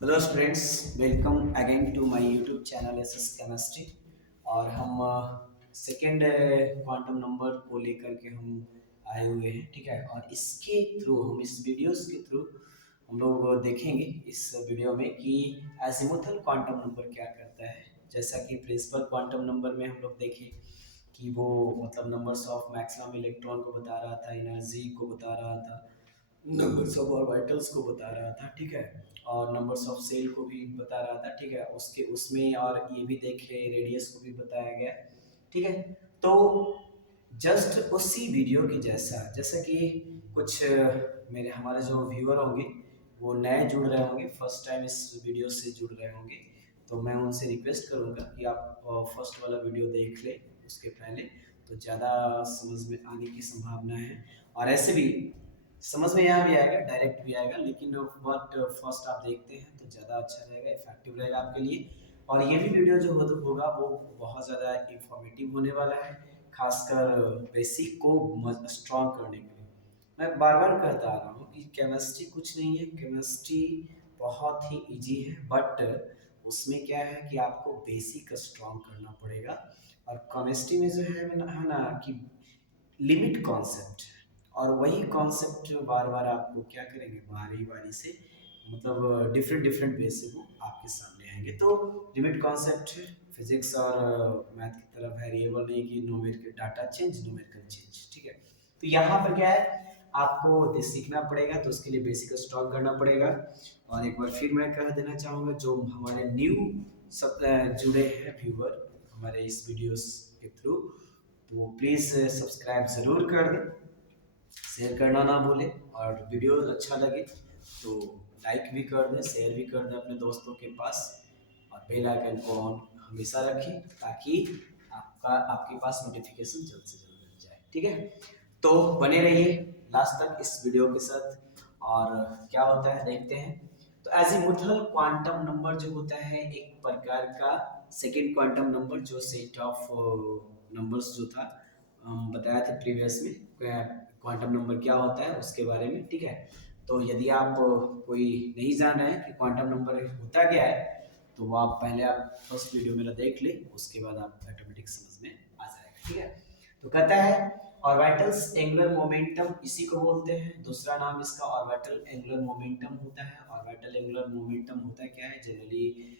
Hello students, welcome again to my YouTube channel SS chemistry. और हम second quantum number को लेकर के हम आए हुए हैं, ठीक है। और इसके थ्रू हम इस वीडियोस के थ्रू हम लोग देखेंगे इस वीडियो में कि एजीमुथल क्वांटम नंबर क्या करता है। जैसा कि प्रिंसिपल क्वांटम नंबर में हम लोग देखें कि वो मतलब नंबर्स ऑफ मैक्सिमम इलेक्ट्रॉन को बता रहा था, एनर्जी को बता रहा था, नंबर्स ऑफ ऑर्बिटल्स को बता रहा था, ठीक है। और नंबर्स ऑफ सेल को भी बता रहा था, ठीक है। उसके उसमें और ये भी देखे रेडियस को भी बताया गया, ठीक है। तो जस्ट उसी वीडियो की जैसा जैसा कि कुछ मेरे हमारे जो व्यूअर होंगे वो नए जुड़ रहे होंगे, फर्स्ट टाइम इस वीडियो से जुड़ रहे होंगे, तो मैं उनसे रिक्वेस्ट करूंगा कि आप फर्स्ट वाला वीडियो देख लें उसके पहले, तो ज़्यादा समझ में आने की संभावना है। और ऐसे भी समझ में यहाँ भी आएगा, डायरेक्ट भी आएगा, लेकिन बट फर्स्ट आप देखते हैं तो ज़्यादा अच्छा रहेगा, इफेक्टिव रहेगा आपके लिए। और ये भी वीडियो जो होगा वो बहुत ज़्यादा इंफॉर्मेटिव होने वाला है, खासकर बेसिक को स्ट्रॉन्ग करने के लिए। मैं बार बार कहता आ रहा हूँ कि केमिस्ट्री कुछ नहीं है, केमिस्ट्री बहुत ही इजी है, बट उसमें क्या है कि आपको बेसिक स्ट्रॉन्ग करना पड़ेगा। और केमिस्ट्री में जो है ना कि लिमिट कॉन्सेप्ट, और वही कॉन्सेप्ट बार बार आपको क्या करेंगे, बारी बारी से मतलब डिफरेंट डिफरेंट वे से वो आपके सामने आएंगे। तो लिमिट कॉन्सेप्ट फिजिक्स और मैथ की तरह वेरिएबल नहीं कि numerical data change, numerical change, ठीक है। तो यहाँ पर क्या है, आपको सीखना पड़ेगा, तो उसके लिए बेसिक स्ट्रॉन्ग करना पड़ेगा। और एक बार फिर मैं कह देना चाहूँगा, जो हमारे न्यू सब जुड़े हैं व्यूअर हमारे इस वीडियोस के थ्रू, तो प्लीज़ सब्सक्राइब ज़रूर कर दें, शेयर करना ना भूलें। और वीडियो अच्छा लगे तो लाइक भी कर दें, शेयर भी कर दें अपने दोस्तों के पास। और बेल आइकन को ऑन हमेशा रखें ताकि आपके पास नोटिफिकेशन जल्द से जल्द मिल जाए, ठीक है। तो बने रहिए लास्ट तक इस वीडियो के साथ, और क्या होता है देखते हैं। तो एजीमुथल क्वांटम नंबर जो होता है एक प्रकार का सेकेंड क्वांटम नंबर, जो सेट ऑफ नंबर्स जो था हम बताया था प्रीवियस में, क्वांटम नंबर क्या होता है उसके बारे में, ठीक है। तो यदि आप कोई नहीं जान रहे हैं कि क्वांटम नंबर होता क्या है, तो वो आप पहले आप फर्स्ट वीडियो मेरा देख ले, उसके बाद आप ऑटोमेटिक समझ में आ जाएगा, ठीक है। तो कहता है ऑर्बिटल्स एंगुलर मोमेंटम, इसी को बोलते हैं, दूसरा नाम इसका ऑर्बिटल एंगुलर मोमेंटम होता है। ऑर्बिटल एंगुलर मोमेंटम होता क्या है जनरली,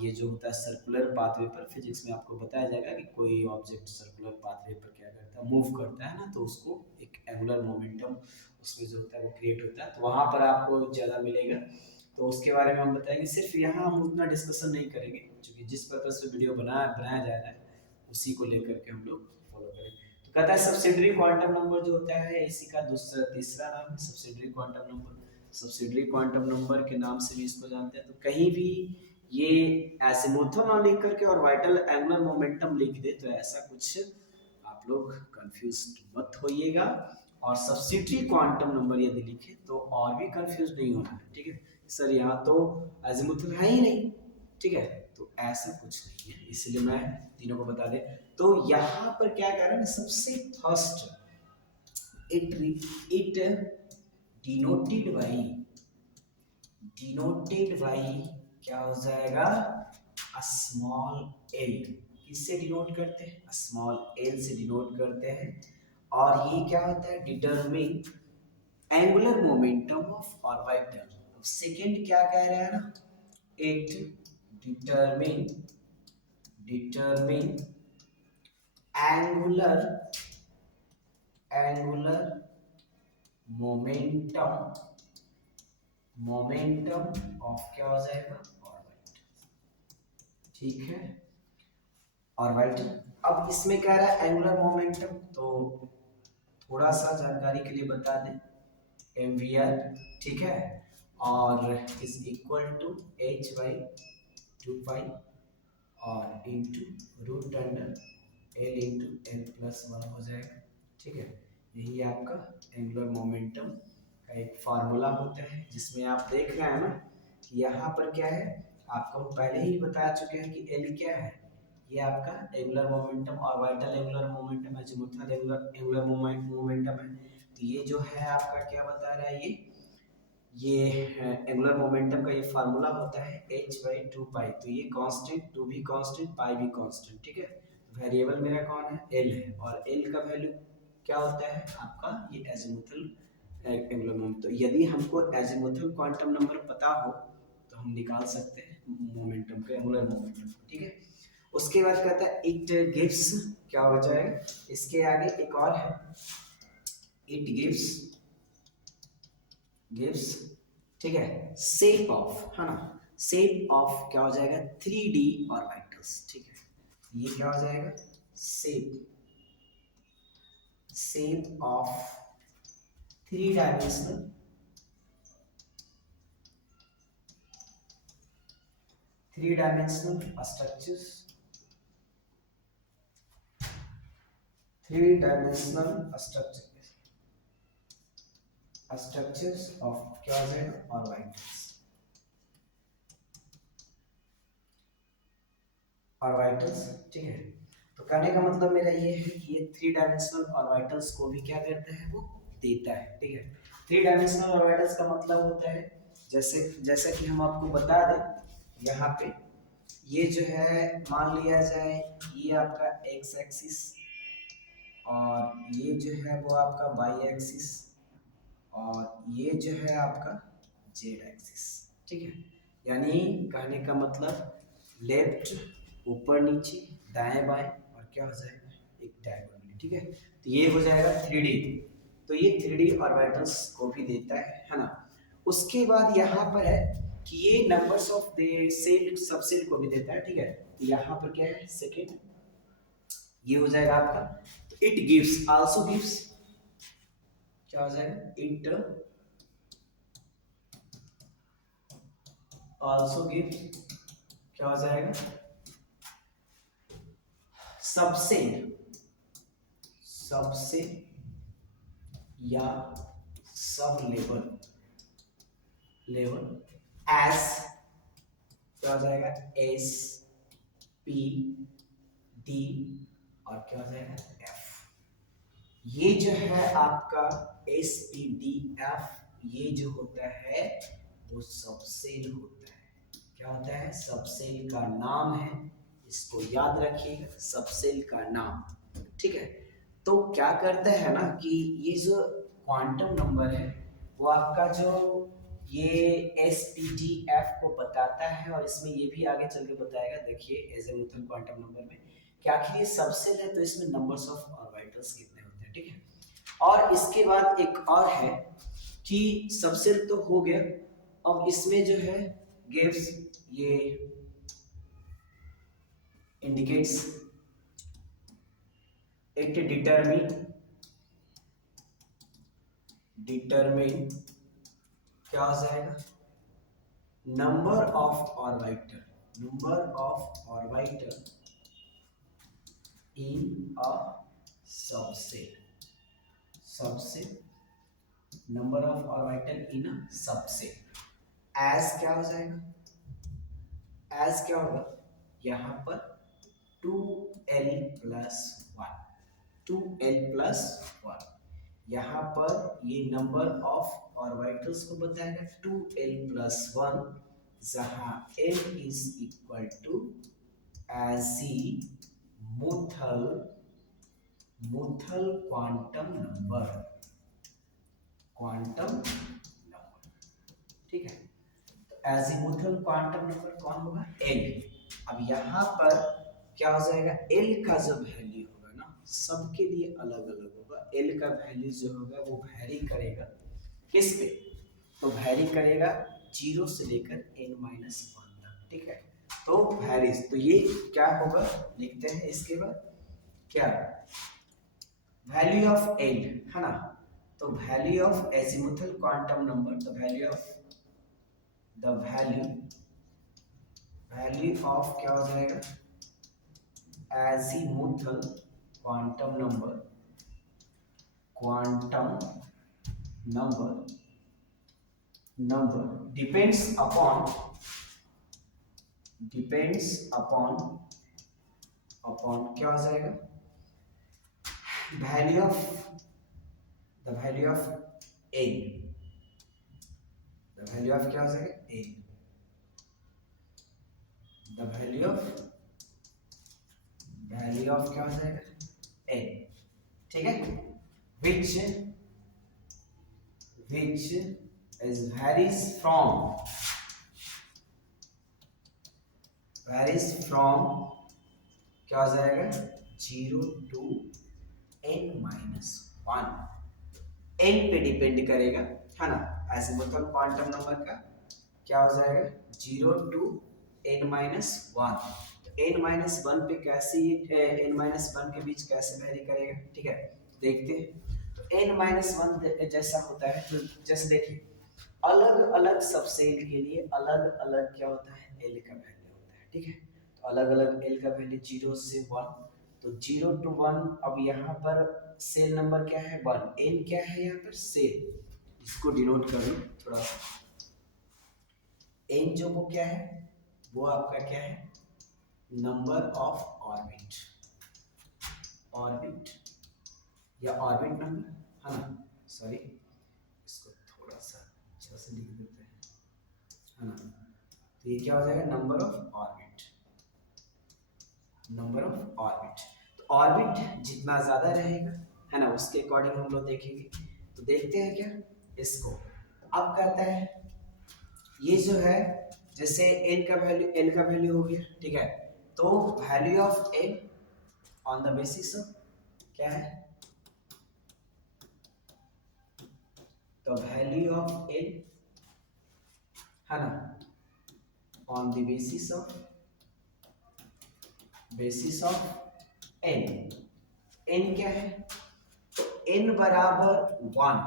ये जो होता है सर्कुलर पाथवे पर, फिजिक्स में आपको बताया जाएगा कि कोई ऑब्जेक्ट सर्कुलर पाथवे पर क्या करता है, मूव करता है ना, तो उसको एक एंगुलर मोमेंटम उसमें जो होता है वो क्रिएट होता है, तो वहां पर आपको ज़्यादा मिलेगा। तो उसके बारे में हम बताएंगे, सिर्फ यहाँ हम उतना डिस्कशन नहीं करेंगे, क्योंकि जिस पर्पज से वीडियो बनाया जा रहा है उसी को लेकर के हम लोग फॉलो करें। तो कहता है सब्सिडरी क्वांटम नंबर जो होता है इसी का दूसरा तीसरा नाम है subsidiary quantum number. Subsidiary quantum number के नाम से भी इसको जानते हैं। तो कहीं भी ये एजिमुथल ना लिख करके और वाइटल एंगुलर मोमेंटम लिख दे तो ऐसा कुछ आप लोग कंफ्यूज मत होइएगा। और सब्सिडरी क्वांटम नंबर यदि लिखे तो और भी कंफ्यूज नहीं होना है, ठीक है। सर यहाँ तो एजिमुथल है ही नहीं, ठीक है, तो ऐसा कुछ नहीं है, इसलिए मैं तीनों को बता दे। तो यहाँ पर क्या कह रहा है, सबसे first it denoted by, denoted by क्या हो जाएगा, स्मॉल एल। किससे डिनोट करते हैं, स्मॉल एल से डिनोट करते हैं। और ये क्या होता है, determine angular momentum of orbital. अब सेकंड क्या कह रहा है ना, it determine determine angular angular momentum momentum of क्या हो जाएगा, ऑर्बिट, ठीक है, ऑर्बिटल। अब इसमें कह रहा है एंगुलर मोमेंटम, तो थोड़ा सा जानकारी के लिए बता दें, mvr, ठीक है। और is equal to h by 2 pi और into root under L into L plus one हो जाएगा, ठीक है। यही आपका एंगुलर मोमेंटम का एक फार्मूला होता है, जिसमें आप देख रहे हैं ना कि यहाँ पर क्या है, आपको हम पहले ही बता चुके हैं कि एल क्या है, ये आपका angular momentum, orbital angular momentum है, एंगुलर एंगुलर मोमेंटम है। तो ये जो है आपका क्या बता रहा है, ये ये एंगुलर मोमेंटम का ये फार्मूला होता है h/2 पाई। तो ये कांस्टेंट, टू भी कांस्टेंट, पाई भी कांस्टेंट, ठीक है। वेरिएबल मेरा कौन है, एल है, और एल का वैल्यू क्या होता है आपका, ये एजीमुथल एंगुलर मोमेंटम। तो यदि हमको एजीमुथल क्वांटम नंबर पता हो तो हम निकाल सकते हैं मोमेंटम का, एंगुलर मोमेंटम, ठीक है। उसके बाद कहता है इट गिव्स, क्या हो जाएगा इसके आगे एक और है, इट गिव्स, ठीक है, शेप ऑफ, है ना, शेप ऑफ क्या हो जाएगा 3D ऑर्बिटल्स, ठीक है। ये क्या हो जाएगा, shape of 3 dimensional, 3 dimensional structures, 3 dimensional structures of क्या हो जाएगा ऑर्बिटल्स, ऑर्बिटल्स, ठीक है। तो कहने का मतलब मेरा ये है कि ये 3 डायमेंशनल ऑर्बिटल्स को भी क्या करता है, वो देता है, ठीक है। 3 डायमेंशनल ऑर्बिटल्स का मतलब होता है, जैसे जैसा कि हम आपको बता दें यहाँ पे, ये जो है मान लिया जाए ये आपका एक्स एक्सिस, और ये जो है वो आपका वाई एक्सिस, और ये जो है आपका जेड एक्सिस, ठीक है। यानी कहने का मतलब लेफ्ट ऊपर नीचे, दाएं बाएं, और क्या हो जाएगा एक डायगोनली, ठीक है। तो ये हो जाएगा 3D। तो ये 3D ऑर्बिटल्स को भी देता है ना। उसके बाद यहाँ पर है कि ये numbers of the cell, subshell को भी देता है, ठीक है। तो यहाँ पर क्या है सेकेंड, ये हो जाएगा आपका इट गिव्स, आल्सो गिव्स, क्या हो जाएगा इट आल्सो गिव्स, क्या हो जाएगा सबसे, सबसे या सब लेवल, लेवल एस, क्या हो जाएगा एस पी डी, और क्या हो जाएगा एफ। ये जो है आपका एस पी डी एफ, ये जो होता है वो सबसेल होता है। क्या होता है, सबसेल का नाम है, इसको याद रखिएगा, सबसेल का नाम, ठीक है। तो क्या करता है ना कि ये जो क्वांटम नंबर है वो आपका जो ये एस पी डी एफ को बताता है, और इसमें ये भी आगे चल के बताएगा, देखिए एजीमुथल क्वांटम नंबर में कि आखिर ये सबसेल है तो इसमें नंबर्स ऑफ ऑर्बिटल्स कितने होते हैं, ठीक है। और इसके बाद एक और है कि सबसेल तो हो गया, अब इसमें जो है गिव्स, ये इंडिकेट्स, इट डिटरमिन क्या हो जाएगा number of orbital, number of orbital in a subset, subset, number of orbital in a subset, एज क्या हो जाएगा, एज क्या होगा यहाँ पर 2l+1, 2l+1, यहाँ पर ये नंबर ऑफ ऑर्बिटल्स को बताएगा 2l+1, जहाँ l is equal to azimuthal, muthal quantum number, quantum number, ठीक है। तो एजीमुथल क्वांटम नंबर कौन होगा, एल। अब यहाँ पर क्या हो जाएगा, एल का जो वैल्यू होगा ना सबके लिए अलग अलग होगा, एल का वैल्यू जो होगा वो वैरी करेगा किस पे, तो वैरी करेगा 0 से लेकर n-1 तक, ठीक है। तो वैरीज, तो ये क्या होगा लिखते हैं इसके बाद क्या, वैल्यू ऑफ एल, है ना। तो value of azimuthal quantum number, the value of, the value, value of क्या हो जाएगा azimuthal quantum number, quantum number, number depends upon upon क्या हो जाएगा value of, the value of L, the value of क्या हो जाएगा ए, द वैल्यू ऑफ क्या हो जाएगा ए, ठीक है। विच इज वैरीज फ्रॉम क्या हो जाएगा 0 टू n-1, n पे डिपेंड करेगा, है ना। ऐसे मतलब क्वांटम नंबर का क्या हो जाएगा 0 टू n-1, n-1 पे कैसे n-1 के बीच कैसे वैरी करेगा, ठीक है। देखते हैं तो n-1 जैसा होता है, तो जैसे देखिए अलग अलग सबसेट के लिए अलग अलग क्या होता है एल का वैल्यू होता है, ठीक है। तो अलग अलग एल का वैल्यू 0 से 1, तो 0 टू 1, अब यहाँ पर सेल नंबर क्या है 1, एन क्या है यहाँ पर सेल, इसको डिनोट कर लो थोड़ा सा। एन जो वो क्या है, वो आपका क्या है नंबर ऑफ ऑर्बिट या ऑर्बिट नंबर, है ना। सॉरी, इसको थोड़ा सा अच्छा से लिख देते हैं, है ना। तो ये क्या हो जाएगा नंबर ऑफ ऑर्बिट। तो ऑर्बिट जितना ज्यादा रहेगा, है ना, उसके अकॉर्डिंग हम लोग देखेंगे। तो देखते हैं क्या इसको। अब कहता है ये जो है जैसे एन का वैल्यू हो गया, ठीक है। तो value of N on the basis of क्या है, तो वैल्यू ऑफ एन, है ना, on the basis of N. N क्या है, तो एन बराबर 1,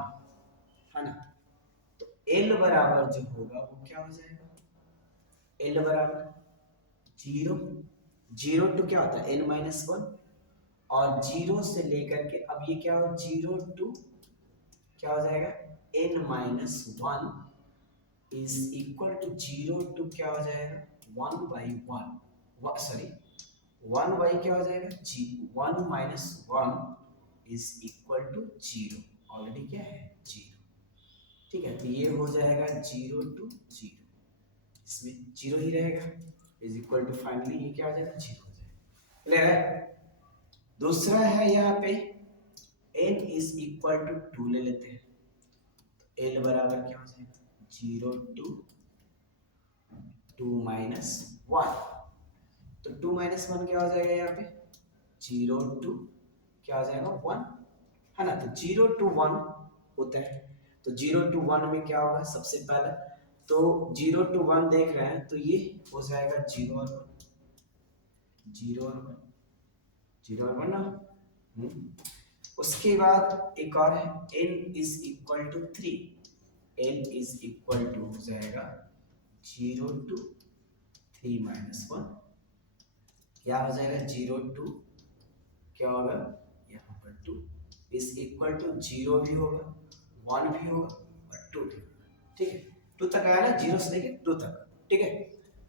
है ना। तो एल बराबर जो होगा वो क्या हो जाएगा, एल बराबर 0, 0 टू क्या होता है n-1, और 0 से लेकर के अब ये क्या हो 0 टू क्या हो जाएगा n-1 is equal to 0 to क्या हो जाएगा 1/1, सॉरी 1 क्या हो जाएगा 1-1 इज इक्वल टू 0, ऑलरेडी क्या है 0, ठीक है। तो ये हो जाएगा 0 टू 0, इसमें 0 ही रहेगा, इज इक्वल टू फाइनली ये क्या हो जाएगा 0 हो जाएगा, क्लियर है। दूसरा है यहाँ पे n इज इक्वल टू 2 ले लेते हैं, तो l बराबर क्या हो जाएगा 0 टू 2-1, तो 2-1 क्या हो जाएगा यहाँ पे 0 टू क्या हो जाएगा 1, है ना। तो 0 टू 1 होता है, तो 0 टू 1 में क्या होगा सबसे पहले, तो 0 टू 1 देख रहे हैं तो ये हो जाएगा 0 और 1, 0 और 1, 0 और 1 ना। उसके बाद एक और है n is equal to 3, n is equal to हो जाएगा 0 टू 3-1, क्या हो जाएगा 0 टू क्या होगा यहाँ पर 2 इज इक्वल टू 0 भी होगा 1 भी होगा और 2 भी होगा, ठीक है। 2 तक आया ना, 0 से लेके 2 तक, ठीक है।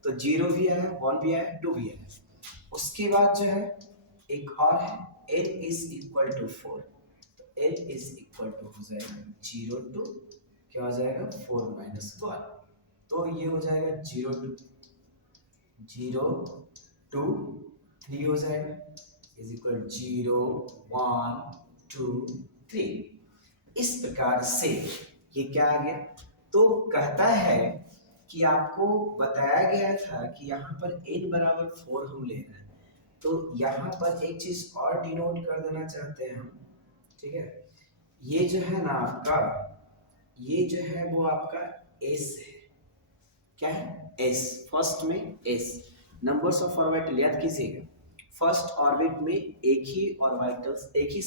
तो 0 भी आया 1 भी आया 2 भी आया। उसके बाद जो है एक और है n इज इक्वल टू 4, तो n इज इक्वल टू हो जाएगा 0 टू क्या हो जाएगा 4-1, तो ये हो जाएगा 0 टू 3 हो जाएगा इज इक्वल 0 1 2 3। इस प्रकार से ये क्या आ गया, तो कहता है कि आपको बताया गया था कि यहाँ पर n बराबर 4 हम ले रहे हैं, तो यहाँ पर एक चीज और डिनोट कर देना चाहते हैं हम, ठीक है। ये जो है ना आपका, ये जो है वो आपका s है, क्या है s, फर्स्ट में s, नंबर्स ऑफ ऑर्बिटल याद कीजिएगा, फर्स्ट ऑर्बिट में एक ही ऑर्बिटल्स, एक ही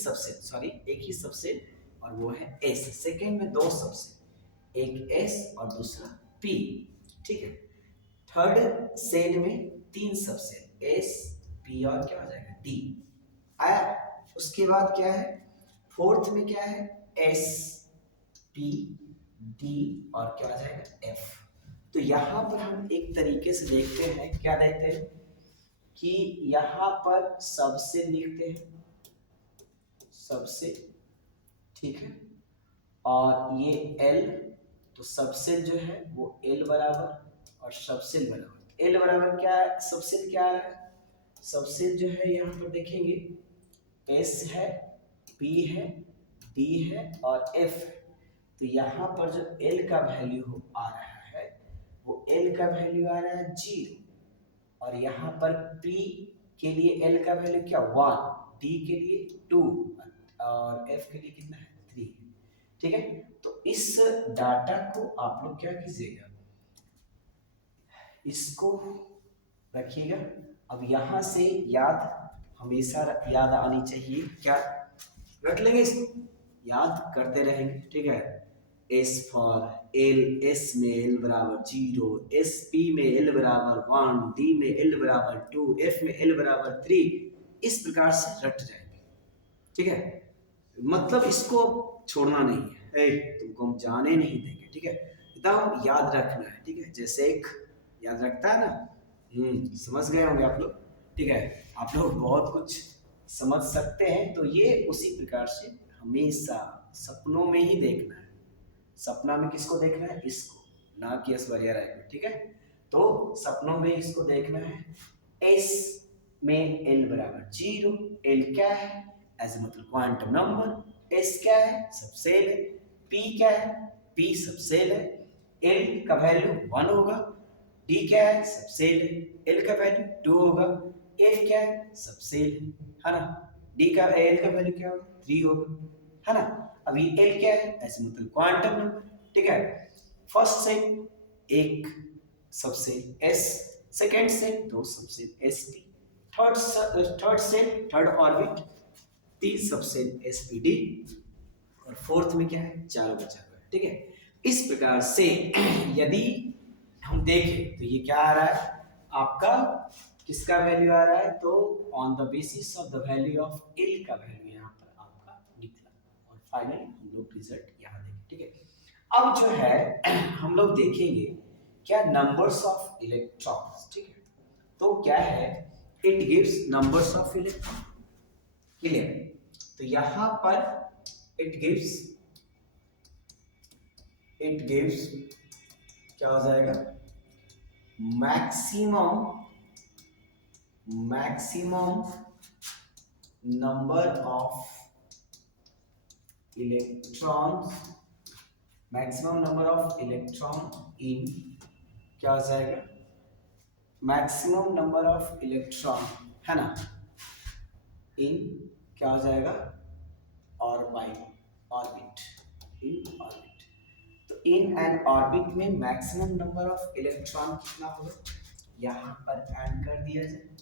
सबसेट और वो है s, सेकेंड में 2 सबसेट, एक s और दूसरा p, ठीक है। थर्ड सेट में 3 सबसेट s p और क्या हो जाएगा d आया। उसके बाद क्या है फोर्थ में क्या है s p d और क्या हो जाएगा f। तो यहाँ पर हम एक तरीके से देखते हैं, क्या देखते हैं कि यहाँ पर सबसे लिखते हैं सबसे, ठीक है, और ये L तो सबसेल जो है वो एल बराबर और सबसेल बराबर एल बराबर क्या है, सबसेल क्या आ रहा है, सबसेल जो है यहाँ पर देखेंगे एस है, पी है, डी है और एफ है। तो यहाँ पर जो एल का वैल्यू आ रहा है वो एल का वैल्यू आ रहा है 0 और यहाँ पर पी के लिए एल का वैल्यू क्या 1, डी के लिए 2 और एफ के लिए कितना है 3। ठीक है, तो इस डाटा को आप लोग क्या कीजिएगा, इसको रखिएगा। अब यहां से याद हमेशा याद आनी चाहिए, क्या रख लेंगे इसको, याद करते रहेंगे। ठीक है, एस फॉर एल, एस में एल बराबर 0, एस पी में एल बराबर 1, डी में एल बराबर 2, एफ में एल बराबर 3, इस प्रकार से रट जाएंगे। ठीक है, मतलब इसको छोड़ना नहीं है, तुमको हम जाने नहीं देंगे। ठीक है, एकदम याद रखना है। ठीक है, जैसे एक याद रखता है ना, समझ गए होंगे आप लोग। ठीक है, आप लोग बहुत कुछ समझ सकते हैं, तो ये उसी प्रकार से हमेशा सपनों में ही देखना है। सपना में किसको देखना है, इसको, ना कि ऐश्वर्या राय को। ठीक है, तो सपनों में इसको देखना है। एस में एल बराबर 0, एल क्या है एज मतलब क्वांटम नंबर, एस क्या है सबसेल है, पी क्या है पी सबसेल है, एल का वैल्यू 1 होगा, डी क्या है सबसेल है, एल का वैल्यू 2 होगा, एफ क्या है सबसेल है ना, डी का एल का वैल्यू क्या होगा 3 होगा, है ना। अभी एल क्या है ऐसे मतलब क्वांटम नंबर। ठीक है, फर्स्ट से एक सबसेल एस, सेकंड से दो सबसेल एस पी, थर्ड से third orbit 3 subshell S P D और फोर्थ में क्या है 4 बचा हुआ है। ठीक है, इस प्रकार से यदि हम देखें तो ये क्या आ रहा है आपका, किसका वैल्यू आ रहा है, तो on the basis of the value of L का वैल्यू यहाँ पर आपका निकला और फाइनली हम लोग रिजल्ट यहाँ देखें। ठीक है, अब जो है हम लोग देखेंगे क्या नंबर्स ऑफ इलेक्ट्रॉन्स। ठीक है, तो क्या है it gives numbers of electron, clear. तो यहां पर इट गिव्स क्या हो जाएगा, maximum number of electrons, maximum number of electron in, क्या हो जाएगा मैक्सिमम नंबर ऑफ इलेक्ट्रॉन, है ना, इन क्या हो जाएगा ऑर्बिट, इन ऑर्बिट। तो इन एन ऑर्बिट में मैक्सिमम नंबर ऑफ इलेक्ट्रॉन कितना होगा, यहां पर एड कर दिया जाए।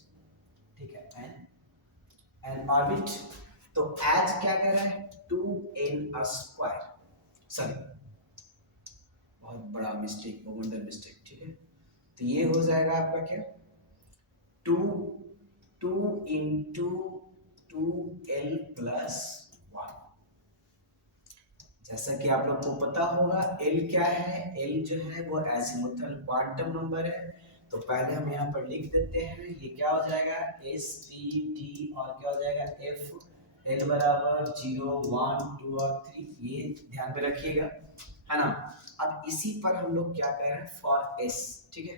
ठीक है, एन ऑर्बिट, तो एज क्या कह रहा है 2n स्क्वायर, सॉरी बहुत बड़ा मिस्टेक, वंडर मिस्टेक। ठीक है, तो ये हो जाएगा आपका क्या 2 इंटू 2l प्लस 1। जैसा कि आप लोग को पता होगा l क्या है, l जो है वो एजिमुथल क्वांटम नंबर है। तो पहले हम यहाँ पर लिख देते हैं, ये क्या हो जाएगा एस पी डी और क्या हो जाएगा एफ एल बराबर 0 1 2 और 3, ये ध्यान में रखिएगा, है ना। अब इसी पर हम लोग क्या कर रहे हैं फॉर एस। ठीक है,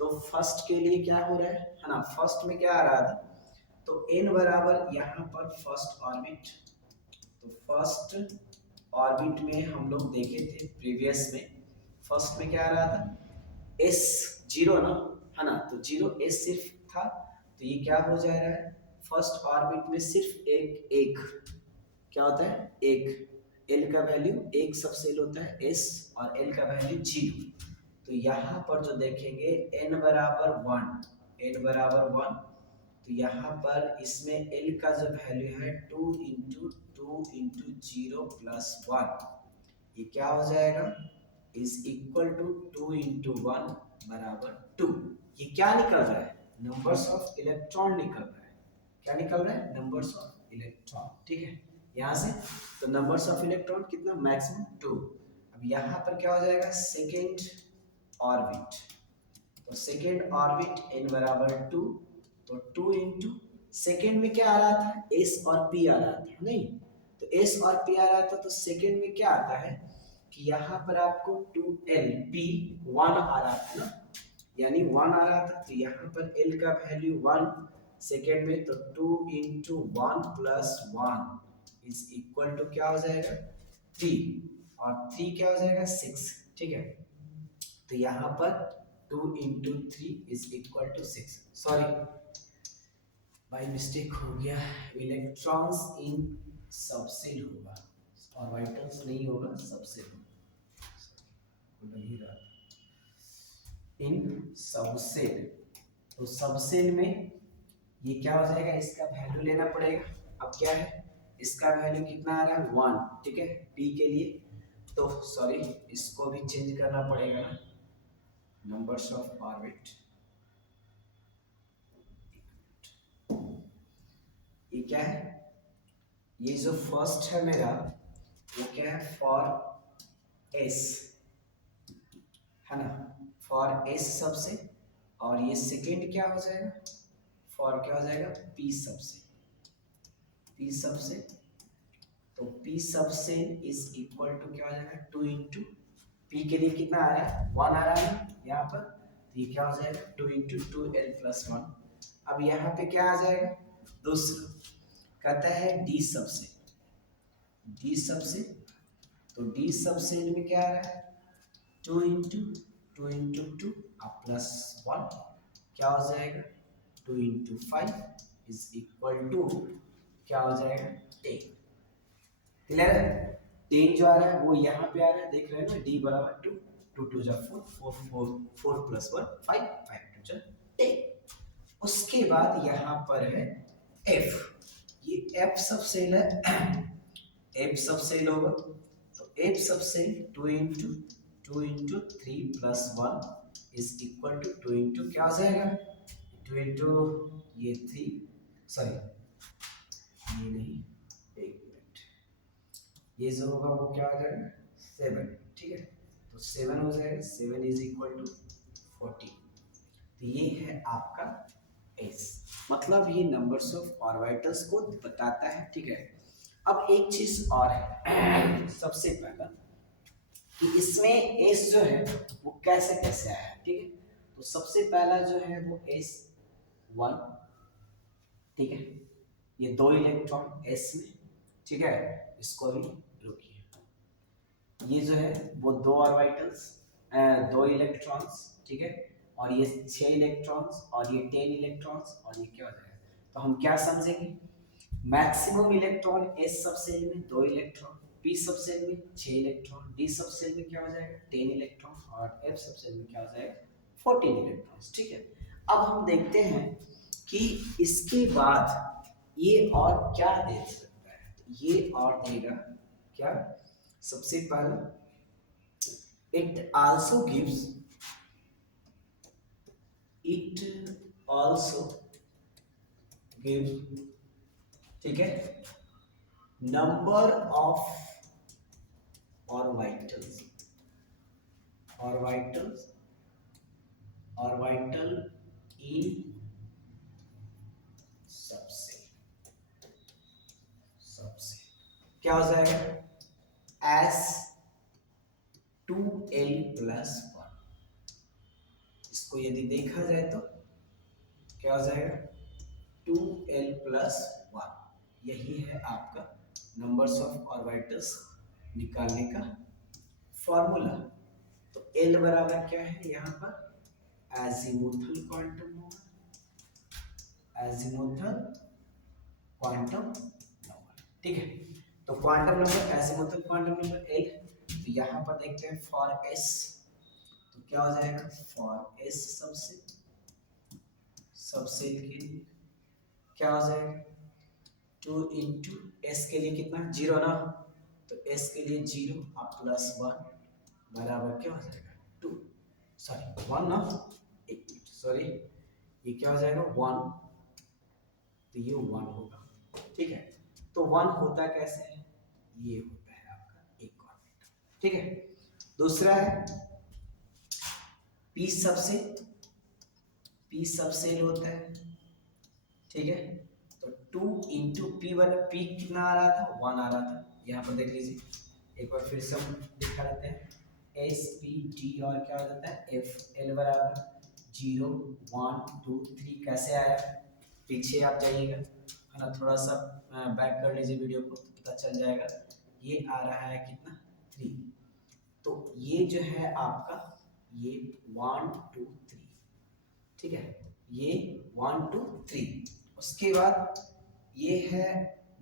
तो फर्स्ट के लिए क्या हो रहा है ना, फर्स्ट में क्या आ रहा था, तो एन बराबर यहाँ पर फर्स्ट ऑर्बिट, तो फर्स्ट ऑर्बिट में हम लोग देखे थे प्रीवियस में, फर्स्ट में क्या आ रहा था एस 0 ना, है ना, तो 0 एस सिर्फ था, तो ये क्या हो जा रहा है फर्स्ट ऑर्बिट में सिर्फ एक क्या होता है एक, एल का वैल्यू एक सबसेल होता है एस और एल का वैल्यू 0। तो यहाँ पर जो देखेंगे n बराबर 1, n बराबर 1, तो यहाँ पर इसमें l का जो वैल्यू है 2 इंटू 0 प्लस 1, ये क्या हो जाएगा इज इक्वल टू 2 इंटू 1 बराबर 2। ये क्या निकल रहा है नंबर्स ऑफ इलेक्ट्रॉन निकल रहा है, क्या निकल रहा है नंबर्स ऑफ इलेक्ट्रॉन। ठीक है, यहाँ से तो नंबर्स ऑफ इलेक्ट्रॉन कितना मैक्सिमम 2। अब यहाँ पर क्या हो जाएगा सेकेंड ऑर्बिट, तो सेकेंड ऑर्बिट n बराबर 2, तो 2 इंटू सेकेंड में क्या आ रहा था s और p आ रहा था नहीं, तो s और p आ रहा था, तो सेकेंड में क्या आता है कि यहाँ पर आपको 2LP 1 आ रहा था ना, यानी 1 आ रहा था, तो यहाँ पर L का वैल्यू 1 सेकेंड में, तो 2 into 1 plus 1 is equal to क्या हो जाएगा 3, और 3 क्या हो जाएगा 6, ठीक है। तो यहाँ पर 2 into 3 is equal to 6, sorry by mistake हो गया, इलेक्ट्रॉन्स इन सबसेल होगा ऑर्बिटल्स नहीं होगा, सबसेल होगा इन सबसेल। तो सबसेल में ये क्या हो जाएगा, इसका वैल्यू लेना पड़ेगा। अब क्या है, इसका वैल्यू कितना आ रहा है 1, ठीक है पी के लिए, तो सॉरी इसको भी चेंज करना पड़ेगा ना, नंबर्स ऑफ ऑर्बिट। ये क्या है, ये जो फर्स्ट है मेरा वो क्या है फॉर एस, है ना, फॉर एस सबसे, और ये सेकेंड क्या हो जाएगा फॉर क्या हो जाएगा पी सबसे, पी सबसे। तो पी सबसे इज इक्वल टू क्या हो जाएगा 2 इंटू पी के लिए कितना आ रहा है 1 आ रहा है यहाँ पर, तो ये क्या हो जाएगा 2 इंटू 2L प्लस 1। अब यहाँ पे क्या आ जाएगा, दूसरा कहता है डी सबसे, डी सबसे, तो डी सबसे में क्या आ रहा है 2 इंटू 2 प्लस 1 क्या हो जाएगा 2 इंटू 5 इज इक्वल टू क्या हो जाएगा 10। क्लियर है, 10 जो आ रहा है वो यहाँ पे आ रहा है, देख रहे हैं ना, d बराबर 2, 2 2 जा 4, 4 प्लस 1 5, 5 2 जा 10। उसके बाद यहाँ पर है f, ये f सबसेल है, f सबसेल होगा, तो f subshell 2 into 3 plus 1 is equal to 2 into क्या हो जाएगा 2 इंटू ये 3, सॉरी ये नहीं, एक मिनट, ये जो होगा वो क्या हो जाएगा 7, ठीक है, तो 7 हो जाएगा, 7 इज इक्वल टू 40। तो ये है आपका एस, मतलब ये नंबर्स ऑफ ऑर्बिटल्स को बताता है, ठीक है। अब एक चीज और है सबसे पहला कि इसमें एस जो है वो कैसे कैसे आया है, ठीक है। तो सबसे पहला जो है वो S1, ठीक है, ये 2 इलेक्ट्रॉन एस में, ठीक है, इसको भी रोकिए, ये जो है वो 2 ऑर्बिटल्स 2 इलेक्ट्रॉन्स, ठीक है, और ये 6 इलेक्ट्रॉन्स और ये 10 इलेक्ट्रॉन्स, और ये क्या हो जाएगा, तो हम क्या समझेंगे, मैक्सिमम इलेक्ट्रॉन एस सबसेल में 2 इलेक्ट्रॉन, पी सबसेल में 6 इलेक्ट्रॉन, डी सबसेल में क्या हो जाएगा 10 इलेक्ट्रॉन, और एफ सबसेल में क्या हो जाएगा 14 इलेक्ट्रॉन्स, ठीक है। अब हम देखते हैं कि इसके बाद ये और क्या दे सकता है, तो ये और देगा क्या, सबसे पहला it also gives, it also gives, ठीक है, number of orbitals, orbitals, orbital इन सबसे, सबसे क्या हो जाएगा एस 2L प्लस 1, इसको यदि देखा जाए तो क्या हो जाएगा 2L प्लस 1, यही है आपका नंबर्स ऑफ ऑर्बिटल्स निकालने का फॉर्मूला। तो L बराबर क्या है यहाँ पर azimuthal quantum number, azimuthal quantum number, ठीक है। तो quantum number azimuthal quantum number L, तो यहाँ पर देखते हैं फॉर S, तो क्या हो जाएगा फॉर S सबसे, सबसे के लिए क्या हो जाएगा 2 इंटू एस के लिए कितना 0 ना, तो एस के लिए 0 अब प्लस 1 बराबर क्या हो जाएगा 2, सॉरी 1 ना, एक मिनट सॉरी, ये क्या हो जाएगा 1, तो ये 1 होगा, ठीक है। तो 1 होता कैसे है, ये होता है आपका एक ऑर्बिटल, ठीक है। दूसरा है पी सबसे, पी सबसेल होता है, ठीक है, तो 2 इंटू पी, पी कितना आ रहा था 1 आ रहा था, यहाँ पर देख लीजिए एक बार फिर से हम दिखा देते हैं, एस पी डी और क्या हो जाता है एफ एल बराबर 0 1 2 3। कैसे आया, पीछे आप जाइएगा है ना, थोड़ा सा बैक कर लीजिए वीडियो को तो पता चल जाएगा। ये आ रहा है कितना 3। तो ये जो है आपका ये 1 2 3, ठीक है, ये 1 2 3। उसके बाद ये है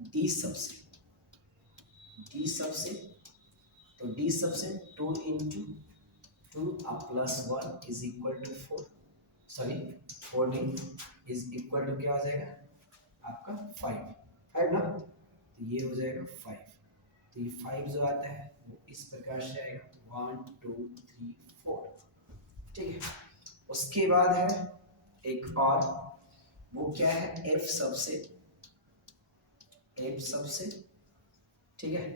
डी सबसे, डी सबसे, तो डी सबसे 2 into 2 plus 1 is equal to 4, sorry 4 नहीं इज इक्वल टू क्या हो जाएगा आपका 5 है ना, तो ये हो जाएगा 5। तो ये 5 जो आता है वो इस प्रकार से आएगा 1 2 3 4, ठीक है। उसके बाद है एक और, वो क्या है एफ सबसे, एफ सबसे, ठीक है।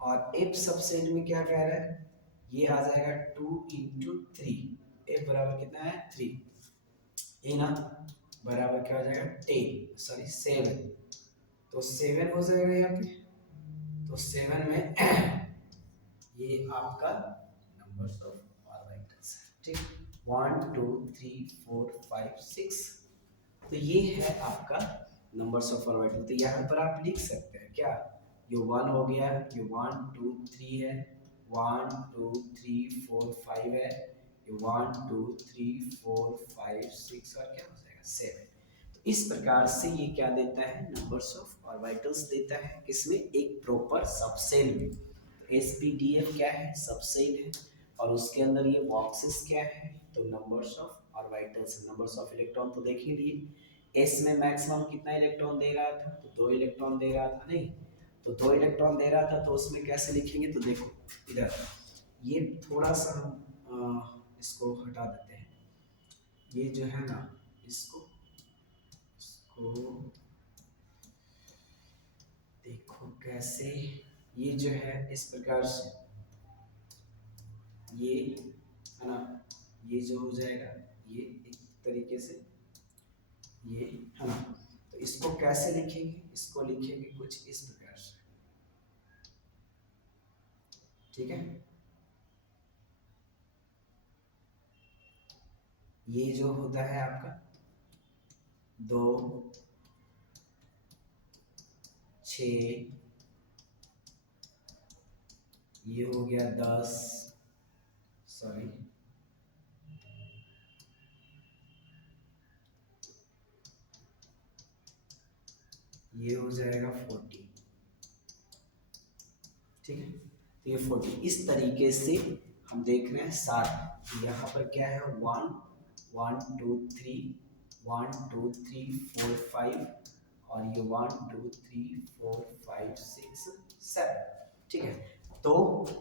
और एफ सबसेट में क्या कह रहा है, ये आ जाएगा 2 इंटू 3। एफ बराबर कितना है 3, ए ना, बराबर क्या हो जाएगा 10 सॉरी 7। तो 7 हो जाएगा यहाँ पे, तो 7 में ये आपका नंबर्स ऑफ ऑर्बिटल्स है, ठीक 1 2 3 4 5 6। तो ये है आपका नंबर्स ऑफ ऑर्बिटल। तो यहाँ पर आप लिख सकते हैं क्या, ये 1 हो गया, ये 1 2 3 है, 1 2 3 4 5 है, ये 1 2 3 4 5 6 और क्या हो जाएगा 7। तो इस प्रकार से ये क्या देता है नंबर्स ऑफ ऑर्बिटल्स देता है, किसमें एक प्रॉपर सबसेल में। तो एसपीडीएफ क्या है सबसेल है, और उसके अंदर ये बॉक्सेस क्या है, तो numbers of orbitals, numbers of electron तो देख ही लिए। एस में मैक्सिमम कितना इलेक्ट्रॉन दे रहा था, तो 2 इलेक्ट्रॉन दे रहा था, नहीं तो 2 इलेक्ट्रॉन दे रहा था, तो उसमें कैसे लिखेंगे, तो देखो इधर ये थोड़ा सा हम इसको हटा देते हैं, ये जो है ना इसको इसको देखो कैसे, ये जो है इस प्रकार से, ये है ना, ये जो हो जाएगा ये एक तरीके से, ये है ना, तो इसको कैसे लिखेंगे, इसको लिखेंगे कुछ इस प्रकार से, ठीक है। ये जो होता है आपका 2 6, ये हो गया 10, सॉरी ये हो जाएगा 40, ठीक है। तो ये 40 इस तरीके से हम देख रहे हैं 7। यहाँ पर क्या है 1 1 2 3 1 2 3 4 5 और ये 1 2 3 4 5 6 7, ठीक है। तो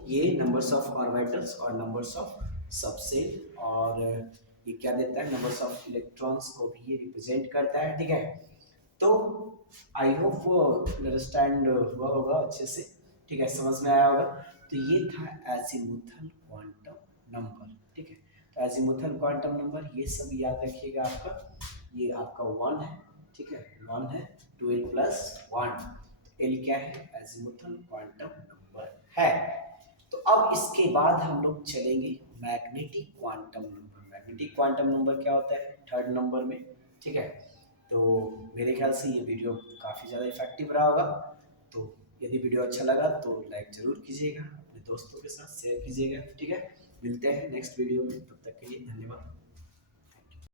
ये नंबर्स ऑफ ऑर्बिटल्स और नंबर्स ऑफ सबसेल, और ये क्या देता है नंबर्स ऑफ इलेक्ट्रॉन्स को भी ये रिप्रेजेंट करता है, ठीक है। तो आई होप वो अंडरस्टैंड हुआ होगा अच्छे से, ठीक है, समझ में आया होगा। तो ये था एजीमुथल क्वांटम नंबर, ठीक है। तो एजीमुथल क्वांटम नंबर ये सब याद रखिएगा आपका, ये आपका 1 है, ठीक है, 1 है, 12 प्लस 1, एल क्या है एजीमुथल क्वांटम नंबर है। तो अब इसके बाद हम लोग चलेंगे magnetic quantum number. Magnetic quantum number क्या होता है थर्ड नंबर में, ठीक है। तो मेरे ख्याल से ये वीडियो काफ़ी ज़्यादा इफेक्टिव रहा होगा। तो यदि वीडियो अच्छा लगा तो लाइक ज़रूर कीजिएगा, अपने दोस्तों के साथ शेयर कीजिएगा, ठीक है। मिलते हैं नेक्स्ट वीडियो में, तब तक के लिए धन्यवाद।